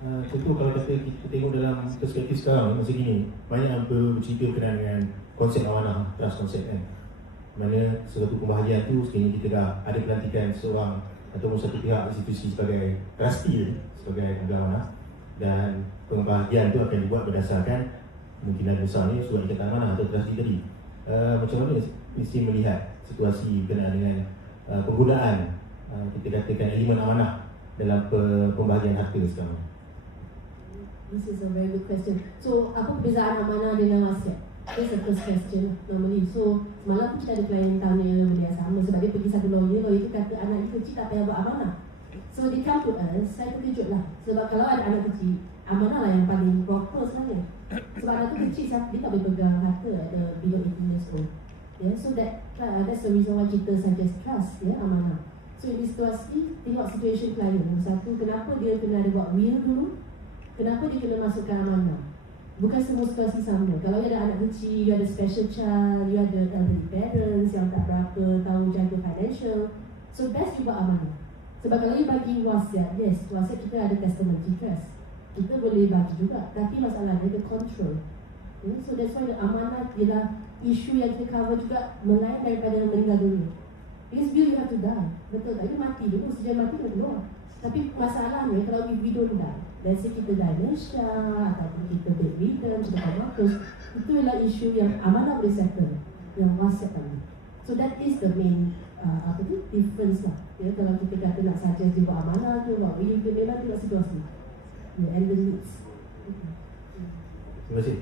Contoh kalau kata kita tengok dalam perspektif sekarang masa kini, banyak yang bercerita berkenaan dengan konsep amanah, trust konsep kan. Mana suatu pembahagian tu sekiranya kita dah ada pelantikan seorang ataupun satu pihak institusi sebagai trustee sebagai pemegang amanah, dan pembahagian tu akan dibuat berdasarkan kemungkinan besarnya surat ikatan amanah atau trustee tadi. Macam mana mesti melihat situasi berkenaan dengan penggunaan kita katakan elemen amanah dalam pembahagian harta sekarang? This is a very good question. So, apa perbezaan amanah dengan wasiat? That's the first question normally. So, semalam pun kita ada klien tanya benda yang sama sebab dia pergi satu lawyer itu kata anak kecil tak payah buat amanah. So, they come to us, saya terkejut lah. Sebab kalau ada anak kecil, amanah lah yang paling proper sebenarnya. Sebab anak tu kecil, dia tak boleh pegang harta ada below 18 years old. Yeah, so that's the reason why kita suggest trust, amanah. So, in this situasi, tengok situation klien. Satu, kenapa dia kena ada buat will dulu? Kenapa dia kena masukkan amanah? Bukan semua situasi sama. Kalau ada anak kecil, you ada special child, you ada elderly parents yang tak berapa tahu jaga financial. So best you buat amanah. Sebab kalau you bagi wasiat, yes, wasiat kita ada testament trust. Kita boleh bagi juga, tapi masalahnya the control. So that's why the amanah ialah isu yang kita cover juga melain daripada meninggal dunia. Because will you have to die. Betul tak? You mati dulu, sejak mati kena keluar. Tapi masalahnya kalau we don't die, let's say kita dementia ataupun kita bedridden, kita comatose, itu adalah isu yang amanah boleh settle, yang wasiat tadi. So that is the main difference lah. Kalau kita kata nak suggest dia buat amanah ke, buat will ke, memang tidak situasi. And the needs. Terima kasih.